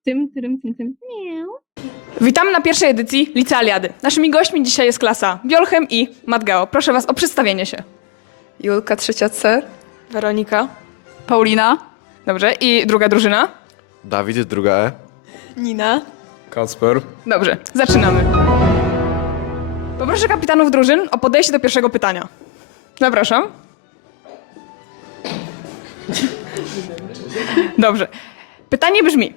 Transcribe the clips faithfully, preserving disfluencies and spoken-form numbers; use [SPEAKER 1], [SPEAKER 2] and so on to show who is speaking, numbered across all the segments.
[SPEAKER 1] Tym, tym, tym, tym. Miau.
[SPEAKER 2] Witamy na pierwszej edycji Licealiady. Naszymi gośćmi dzisiaj jest klasa Biolchem i Matgeo. Proszę was o przedstawienie się.
[SPEAKER 3] Julka, trzecia C.
[SPEAKER 2] Weronika.
[SPEAKER 1] Paulina.
[SPEAKER 2] Dobrze. I druga drużyna?
[SPEAKER 4] Dawid, druga E.
[SPEAKER 3] Nina.
[SPEAKER 4] Kacper.
[SPEAKER 2] Dobrze. Zaczynamy. Poproszę kapitanów drużyn o podejście do pierwszego pytania. Zapraszam. Dobrze. Pytanie brzmi.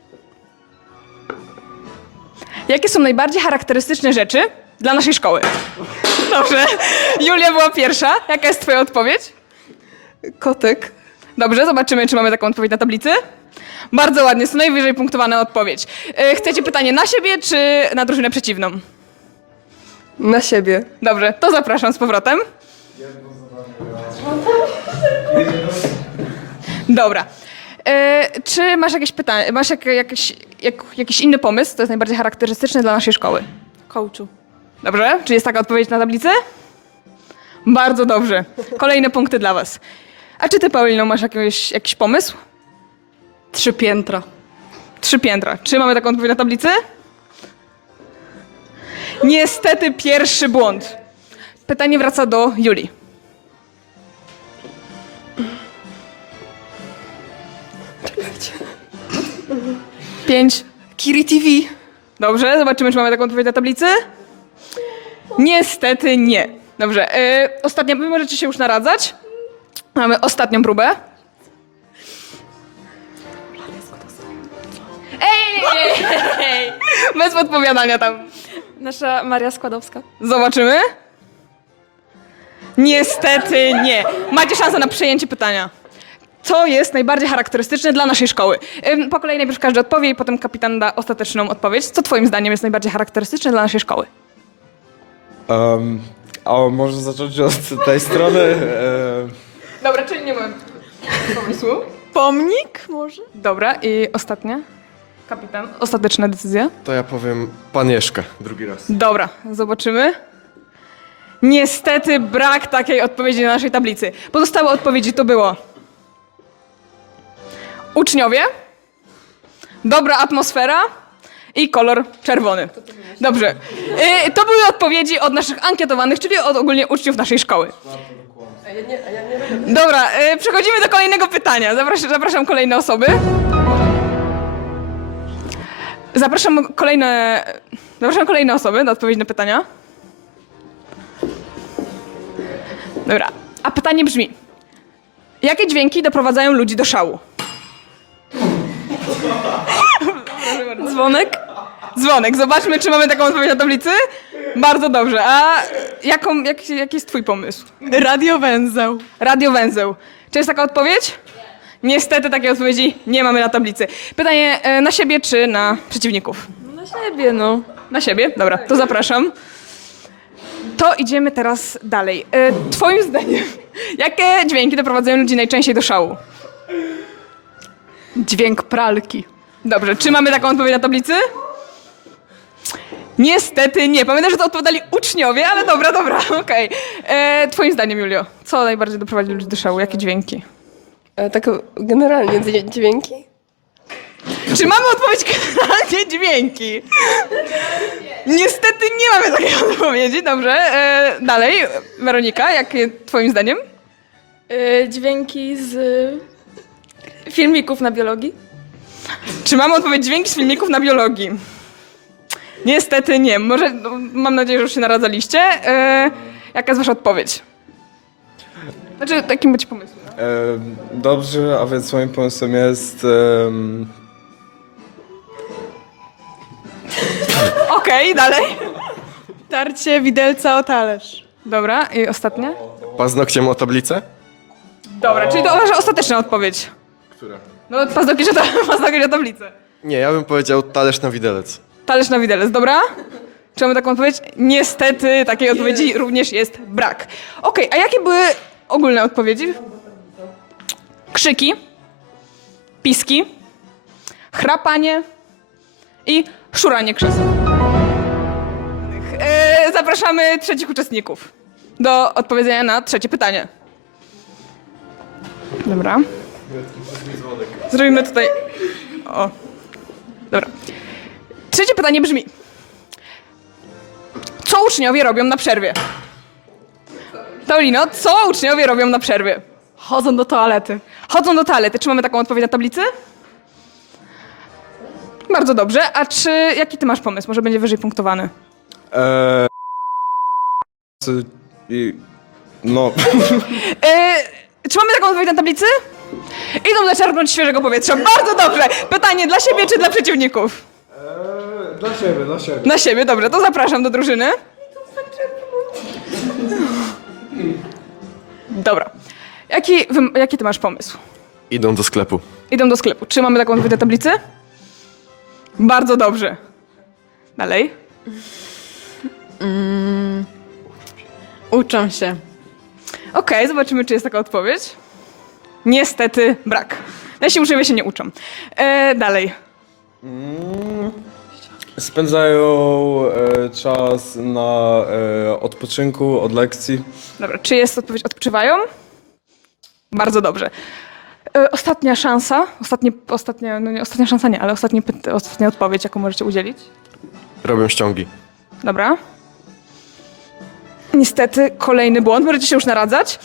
[SPEAKER 2] Jakie są najbardziej charakterystyczne rzeczy dla naszej szkoły? Dobrze. Julia była pierwsza. Jaka jest twoja odpowiedź?
[SPEAKER 3] Kotek.
[SPEAKER 2] Dobrze, zobaczymy, czy mamy taką odpowiedź na tablicy. Bardzo ładnie, jest to najwyżej punktowana odpowiedź. Yy, Chcecie pytanie na siebie, czy na drużynę przeciwną?
[SPEAKER 3] Na siebie.
[SPEAKER 2] Dobrze, to zapraszam z powrotem. Dobra. Yy, czy masz jakieś pytanie, masz jak, jakiś, jak, jakiś inny pomysł, co jest najbardziej charakterystyczny dla naszej szkoły?
[SPEAKER 3] Coachu.
[SPEAKER 2] Dobrze, czy jest taka odpowiedź na tablicy? Bardzo dobrze. Kolejne punkty dla was. A czy ty, Paulino, masz jakiegoś, jakiś pomysł?
[SPEAKER 3] Trzy piętra.
[SPEAKER 2] Trzy piętra. Czy mamy taką odpowiedź na tablicy? Niestety pierwszy błąd. Pytanie wraca do Julii. Pięć.
[SPEAKER 3] Kiri T V.
[SPEAKER 2] Dobrze, zobaczymy, czy mamy taką odpowiedź na tablicy. Niestety nie. Dobrze, yy, ostatnia, wy możecie się już naradzać. Mamy ostatnią próbę. Ej, ej, ej, ej. Bez podpowiadania tam.
[SPEAKER 3] Nasza Maria Składowska.
[SPEAKER 2] Zobaczymy. Niestety nie. Macie szansę na przejęcie pytania. Co jest najbardziej charakterystyczne dla naszej szkoły? Ym, Po kolei najpierw każdy odpowie i potem kapitan da ostateczną odpowiedź. Co twoim zdaniem jest najbardziej charakterystyczne dla naszej szkoły?
[SPEAKER 4] Um, a może zacząć od tej strony? E,
[SPEAKER 2] Dobra, czyli nie mam pomysłu.
[SPEAKER 3] Pomnik może?
[SPEAKER 2] Dobra, i ostatnia. Kapitan, ostateczna decyzja.
[SPEAKER 4] to ja powiem Panieszka, drugi raz.
[SPEAKER 2] Dobra, zobaczymy. Niestety brak takiej odpowiedzi na naszej tablicy. Pozostałe odpowiedzi to było uczniowie, dobra atmosfera i kolor czerwony. Dobrze. Y, To były odpowiedzi od naszych ankietowanych, czyli od ogólnie uczniów naszej szkoły. Dobra, y, przechodzimy do kolejnego pytania. Zapraszam, zapraszam kolejne osoby. Zapraszam kolejne, zapraszam kolejne osoby do odpowiedzi na pytania. Dobra, a pytanie brzmi. Jakie dźwięki doprowadzają ludzi do szału?
[SPEAKER 3] Dzwonek.
[SPEAKER 2] Dzwonek. Zobaczmy, czy mamy taką odpowiedź na tablicy. Bardzo dobrze. A jaką, jak, jaki jest twój pomysł?
[SPEAKER 3] Radiowęzeł.
[SPEAKER 2] Radiowęzeł. Czy jest taka odpowiedź? Niestety takiej odpowiedzi nie mamy na tablicy. Pytanie e, na siebie czy na przeciwników?
[SPEAKER 3] Na siebie, no.
[SPEAKER 2] Na siebie? Dobra, to zapraszam. To idziemy teraz dalej. E, Twoim zdaniem, jakie dźwięki doprowadzają ludzi najczęściej do szału?
[SPEAKER 3] Dźwięk pralki.
[SPEAKER 2] Dobrze, czy mamy taką odpowiedź na tablicy? Niestety nie. Pamiętam, że to odpowiadali uczniowie, ale dobra, dobra, okej. E, Twoim zdaniem, Julio, co najbardziej doprowadzi ludzi do szału? Jakie dźwięki?
[SPEAKER 3] E, tak generalnie dźwię- dźwięki?
[SPEAKER 2] Czy mamy odpowiedź generalnie dźwięki? Niestety nie mamy takiej odpowiedzi, dobrze. E, dalej, Weronika, jakie twoim zdaniem?
[SPEAKER 3] E, dźwięki z filmików na biologii.
[SPEAKER 2] Czy mamy odpowiedź dźwięki z filmików na biologii? Niestety nie. Może, no, mam nadzieję, że już się naradzaliście. E, jaka jest wasza odpowiedź? Znaczy, takim być pomysłem. No?
[SPEAKER 4] E, dobrze, a więc moim pomysłem jest... em,
[SPEAKER 2] Okej, dalej.
[SPEAKER 3] Tarcie widelca o talerz.
[SPEAKER 2] Dobra, i ostatnia?
[SPEAKER 4] paznokciem o tablicę?
[SPEAKER 2] Dobra, czyli to wasza ostateczna odpowiedź.
[SPEAKER 4] Która?
[SPEAKER 2] No, paznokcie o, paznokcie o tablicę.
[SPEAKER 4] Nie, ja bym powiedział talerz na widelec.
[SPEAKER 2] Talerz na widelec, dobra? Czy mamy taką odpowiedź? Niestety takiej odpowiedzi również jest brak. Okej, a jakie były ogólne odpowiedzi? Krzyki, piski, chrapanie i szuranie krzeseł. E, zapraszamy trzecich uczestników do odpowiedzenia na trzecie pytanie. Dobra. Zrobimy tutaj... O. Dobra. Trzecie pytanie brzmi. Co uczniowie robią na przerwie? Paulino, co uczniowie robią na przerwie?
[SPEAKER 1] Chodzą do toalety.
[SPEAKER 2] Chodzą do toalety. Czy mamy taką odpowiedź na tablicy? Bardzo dobrze. A czy jaki ty masz pomysł? Może będzie wyżej punktowany?
[SPEAKER 4] Eee, c- i- no,
[SPEAKER 2] E, czy mamy taką odpowiedź na tablicy? Idą zaczerpnąć świeżego powietrza. Bardzo dobrze. Pytanie dla siebie czy dla przeciwników?
[SPEAKER 4] eee, dla siebie, dla siebie.
[SPEAKER 2] Na siebie, dobrze. To zapraszam do drużyny. Dobra. Jaki, wy, jaki ty masz pomysł?
[SPEAKER 5] Idą do sklepu.
[SPEAKER 2] Idą do sklepu. Czy mamy taką odpowiedź na tablicy? Bardzo dobrze. Dalej.
[SPEAKER 1] Uczą się.
[SPEAKER 2] Okej, zobaczymy, czy jest taka odpowiedź. Niestety brak. Nasi uczniowie się nie uczą. E, dalej.
[SPEAKER 4] Spędzają e, czas na e, odpoczynku od lekcji.
[SPEAKER 2] Dobra, czy jest odpowiedź odpoczywają? Bardzo dobrze. E, ostatnia szansa, ostatnie, ostatnia, no nie, ostatnia szansa nie, ale ostatnie, pyt- ostatnia odpowiedź, jaką możecie udzielić.
[SPEAKER 5] Robią ściągi.
[SPEAKER 2] Dobra. Niestety kolejny błąd, możecie się już naradzać.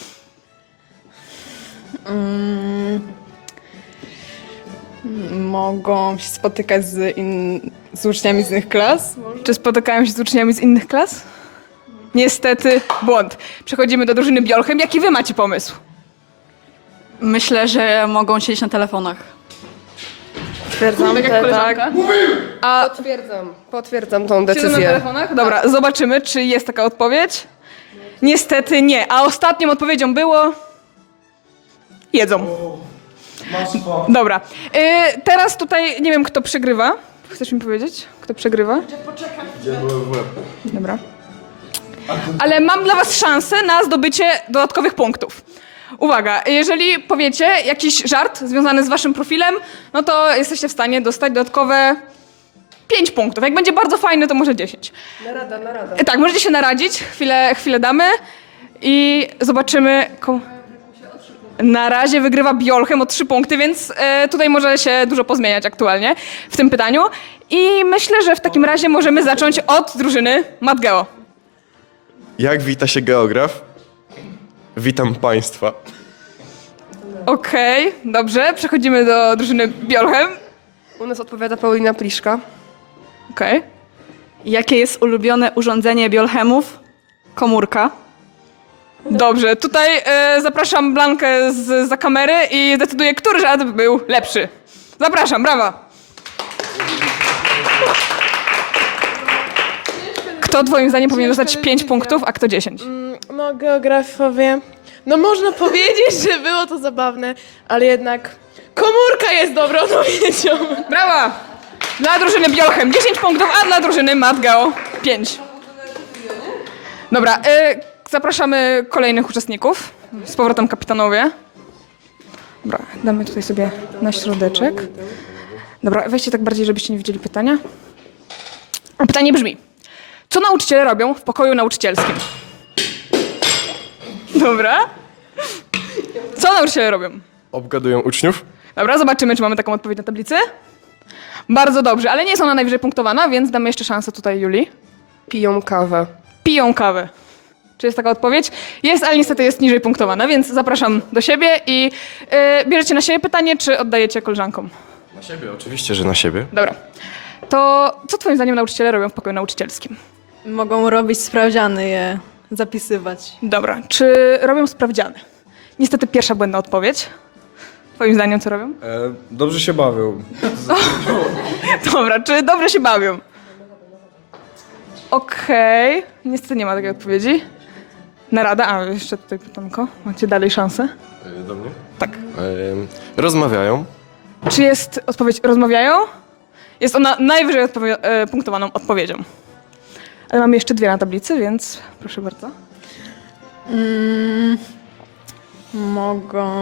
[SPEAKER 1] Mogą się spotykać z, in... z uczniami z innych klas.
[SPEAKER 2] Czy spotykają się z uczniami z innych klas? Niestety błąd. Przechodzimy do drużyny Biolchem. Jaki wy macie pomysł?
[SPEAKER 1] Myślę, że mogą siedzieć na telefonach.
[SPEAKER 3] Potwierdzam.
[SPEAKER 2] Tak jak koleżanka. A
[SPEAKER 3] Potwierdzam. Potwierdzam tą
[SPEAKER 2] siedzą na
[SPEAKER 3] decyzję.
[SPEAKER 2] telefonach? Dobra, zobaczymy, czy jest taka odpowiedź. Niestety nie. A ostatnią odpowiedzią było... Jedzą. Dobra. Y, teraz tutaj nie wiem, kto przegrywa. Chcesz mi powiedzieć, kto przegrywa? Dobra. Ale mam dla was szansę na zdobycie dodatkowych punktów. Uwaga, jeżeli powiecie jakiś żart związany z waszym profilem, no to jesteście w stanie dostać dodatkowe pięć punktów. Jak będzie bardzo fajny, to może dziesięć.
[SPEAKER 3] Narada, narada.
[SPEAKER 2] E, Tak, możecie się naradzić, chwilę, chwilę damy i zobaczymy. ko- Na razie wygrywa Biolchem o trzy punkty, więc e, tutaj może się dużo pozmieniać aktualnie w tym pytaniu. I myślę, że w takim razie możemy zacząć od drużyny Matgeo.
[SPEAKER 5] Jak wita się geograf? Witam państwa.
[SPEAKER 2] Okej, dobrze, przechodzimy do drużyny Biolchem.
[SPEAKER 3] U nas odpowiada Paulina Pliszka.
[SPEAKER 2] Okej.
[SPEAKER 1] Jakie jest ulubione urządzenie Biolchemów? Komórka.
[SPEAKER 2] Dobrze, tutaj e, zapraszam Blankę z, za kamery i zdecyduję, który żart był lepszy. Zapraszam, brawa. Kto twoim zdaniem powinien dostać pięć punktów, a kto dziesięć?
[SPEAKER 3] No, geografowie. No można powiedzieć, że było to zabawne, ale jednak komórka jest dobrą odpowiedzią.
[SPEAKER 2] Brawa! Dla drużyny Biolchem dziesięć punktów, a dla drużyny Matgeo pięć. Dobra, e, zapraszamy kolejnych uczestników. Z powrotem kapitanowie. Dobra, damy tutaj sobie na środeczek. Dobra, weźcie tak bardziej, żebyście nie widzieli pytania. Pytanie brzmi. Co nauczyciele robią w pokoju nauczycielskim? Dobra. Co nauczyciele robią?
[SPEAKER 5] Obgadują uczniów?
[SPEAKER 2] Dobra, zobaczymy, czy mamy taką odpowiedź na tablicy. Bardzo dobrze, ale nie jest ona najwyżej punktowana, więc damy jeszcze szansę tutaj Julii.
[SPEAKER 3] Piją kawę.
[SPEAKER 2] Piją kawę. Czy jest taka odpowiedź? Jest, ale niestety jest niżej punktowana, więc zapraszam do siebie i yy, bierzecie na siebie pytanie, czy oddajecie koleżankom.
[SPEAKER 5] Na siebie, oczywiście, że na siebie.
[SPEAKER 2] Dobra. To co twoim zdaniem nauczyciele robią w pokoju nauczycielskim?
[SPEAKER 1] Mogą robić sprawdziany, je zapisywać.
[SPEAKER 2] Dobra. Czy robią sprawdziany? Niestety pierwsza błędna odpowiedź. Twoim zdaniem co robią?
[SPEAKER 4] E, dobrze się bawią.
[SPEAKER 2] Dobra, czy dobrze się bawią? Okej. Niestety nie ma takiej odpowiedzi. Narada? A, jeszcze tutaj pytanko. Macie dalej szansę?
[SPEAKER 5] E, Do mnie?
[SPEAKER 2] Tak.
[SPEAKER 5] E, Rozmawiają.
[SPEAKER 2] Czy jest odpowiedź rozmawiają? Jest ona najwyżej odpowie- e, punktowaną odpowiedzią. Ale mamy jeszcze dwie na tablicy, więc proszę bardzo.
[SPEAKER 1] Mm, mogą...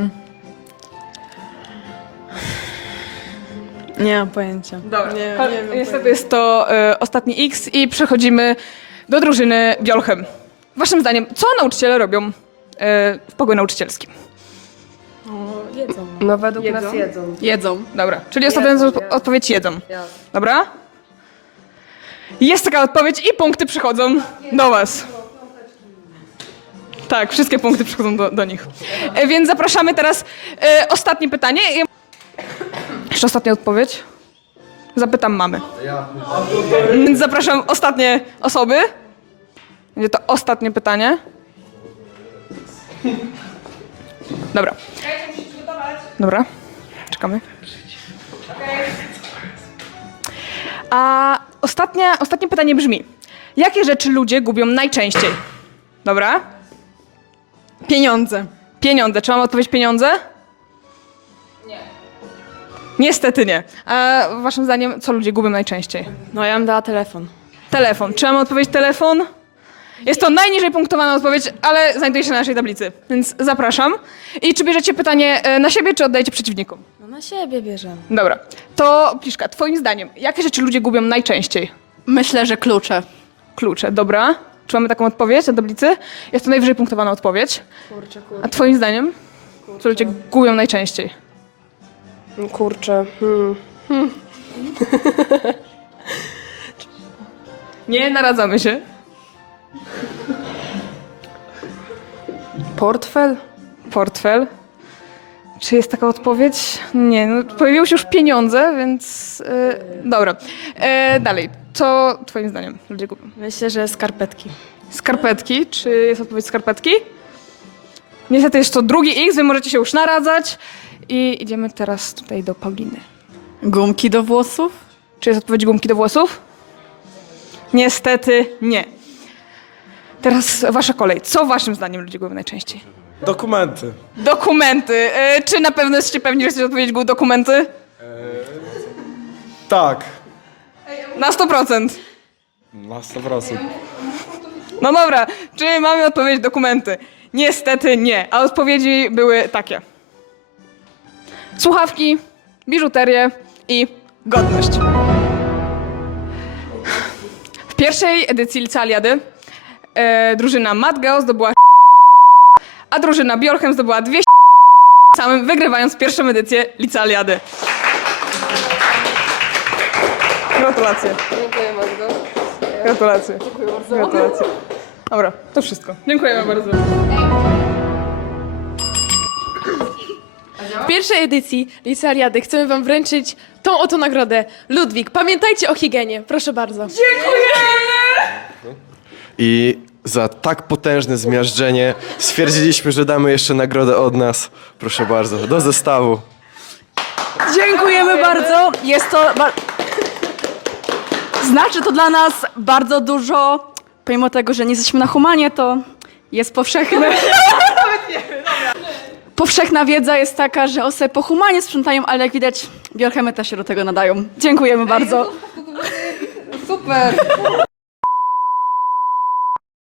[SPEAKER 1] Nie mam pojęcia.
[SPEAKER 2] Dobra.
[SPEAKER 1] Nie, nie
[SPEAKER 2] Ko-
[SPEAKER 1] wiem
[SPEAKER 2] Niestety jest to e, ostatni X i przechodzimy do drużyny Biolchem. Waszym zdaniem, co nauczyciele robią e, w pokoju nauczycielskim?
[SPEAKER 1] O,
[SPEAKER 6] jedzą. No według
[SPEAKER 2] Jedzą?
[SPEAKER 6] nas jedzą.
[SPEAKER 1] Jedzą.
[SPEAKER 2] Dobra, czyli ostatnia
[SPEAKER 6] Jedzą,
[SPEAKER 2] odpo-
[SPEAKER 6] jedzą.
[SPEAKER 2] odpowiedź jedzą.
[SPEAKER 6] Jasne.
[SPEAKER 2] Dobra? Jest taka odpowiedź i punkty przychodzą do was. Tak, wszystkie punkty przychodzą do, do nich. E, więc zapraszamy teraz e, ostatnie pytanie. I- Jeszcze ostatnia odpowiedź. Zapytam mamy. Więc zapraszam ostatnie osoby. Będzie to ostatnie pytanie. Dobra. Dobra, czekamy. A ostatnia, ostatnie pytanie brzmi: jakie rzeczy ludzie gubią najczęściej? Dobra?
[SPEAKER 1] Pieniądze.
[SPEAKER 2] Pieniądze. Czy mam odpowiedź pieniądze? Nie. Niestety nie. A waszym zdaniem, co ludzie gubią najczęściej?
[SPEAKER 3] No ja bym dała telefon.
[SPEAKER 2] Telefon. Czy mam odpowiedź telefon? Jest to najniżej punktowana odpowiedź, ale znajduje się na naszej tablicy, więc zapraszam. I czy bierzecie pytanie e, na siebie, czy oddajecie przeciwnikom?
[SPEAKER 3] No na siebie bierzemy.
[SPEAKER 2] Dobra. To Pliszka, twoim zdaniem, jakie rzeczy ludzie gubią najczęściej?
[SPEAKER 1] Myślę, że klucze.
[SPEAKER 2] Klucze, dobra. Czy mamy taką odpowiedź na tablicy? Jest to najwyżej punktowana odpowiedź.
[SPEAKER 3] Kurczę, kurczę.
[SPEAKER 2] A twoim zdaniem? Co ludzie gubią najczęściej?
[SPEAKER 3] Kurczę. Hmm.
[SPEAKER 2] Nie naradzamy się.
[SPEAKER 3] Portfel?
[SPEAKER 2] Portfel. Czy jest taka odpowiedź? Nie, no, pojawiły się już pieniądze, więc... e, dobra. E, dalej. Co twoim zdaniem ludzie gubią?
[SPEAKER 3] Myślę, że skarpetki.
[SPEAKER 2] Skarpetki. Czy jest odpowiedź skarpetki? Niestety jest to drugi X, wy możecie się już naradzać. I idziemy teraz tutaj do Pauliny.
[SPEAKER 1] Gumki do włosów.
[SPEAKER 2] Czy jest odpowiedź gumki do włosów? Niestety nie. Teraz wasza kolej. Co waszym zdaniem ludzie gubią najczęściej?
[SPEAKER 4] Dokumenty.
[SPEAKER 2] Dokumenty. E, czy na pewno jesteście pewni, że chcecie odpowiedzieć go dokumenty?
[SPEAKER 4] Tak.
[SPEAKER 2] Na sto procent.
[SPEAKER 4] Na sto procent.
[SPEAKER 2] No dobra, czy mamy odpowiedź dokumenty? Niestety nie, a odpowiedzi były takie. Słuchawki, biżuterię i godność. W pierwszej edycji Licealiady e, drużyna Matgeo zdobyła a drużyna Bjorchem zdobyła dwieście samym, wygrywając pierwszą edycję Licealiady. Gratulacje.
[SPEAKER 6] Dziękuję bardzo.
[SPEAKER 2] Gratulacje. Dziękuję bardzo. Gratulacje. Dobra, to wszystko. Dziękujemy bardzo.
[SPEAKER 3] W pierwszej edycji Licealiady chcemy wam wręczyć tą oto nagrodę. Ludwik, pamiętajcie o higienie. Proszę bardzo.
[SPEAKER 5] I za tak potężne zmiażdżenie stwierdziliśmy, że damy jeszcze nagrodę od nas. Proszę bardzo, do zestawu.
[SPEAKER 1] Dziękujemy bardzo. Jest to... Ba- znaczy to dla nas bardzo dużo. Pomimo tego, że nie jesteśmy na humanie, to jest powszechne. Powszechna wiedza jest taka, że osoby po humanie sprzątają, ale jak widać, biochemy też się do tego nadają. Dziękujemy bardzo.
[SPEAKER 6] Super!